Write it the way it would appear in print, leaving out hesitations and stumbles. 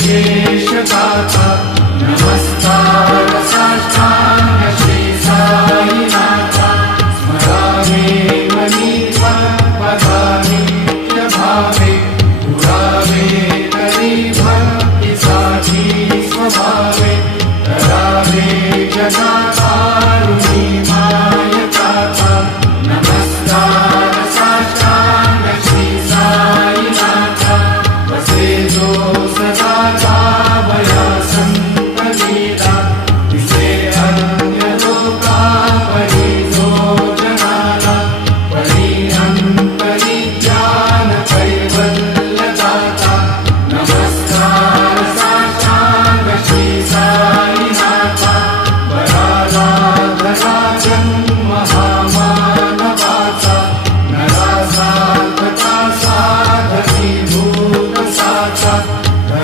विशेष गाथा नमस्कार साष्टांग श्री साईनाथा स्मरावे मनी पदानि भावे पुरावे करी भक्तीसाठी स्वभावे करावे जगाकारुणी माय गाथा नमस्कार साष्टांग श्री साईनाथा वसे जो सदा जावया संत लीला तिचे अन्य लोकापरी जो जनाला परी अंतरी ज्ञान कैवल्य दाता नमस्कार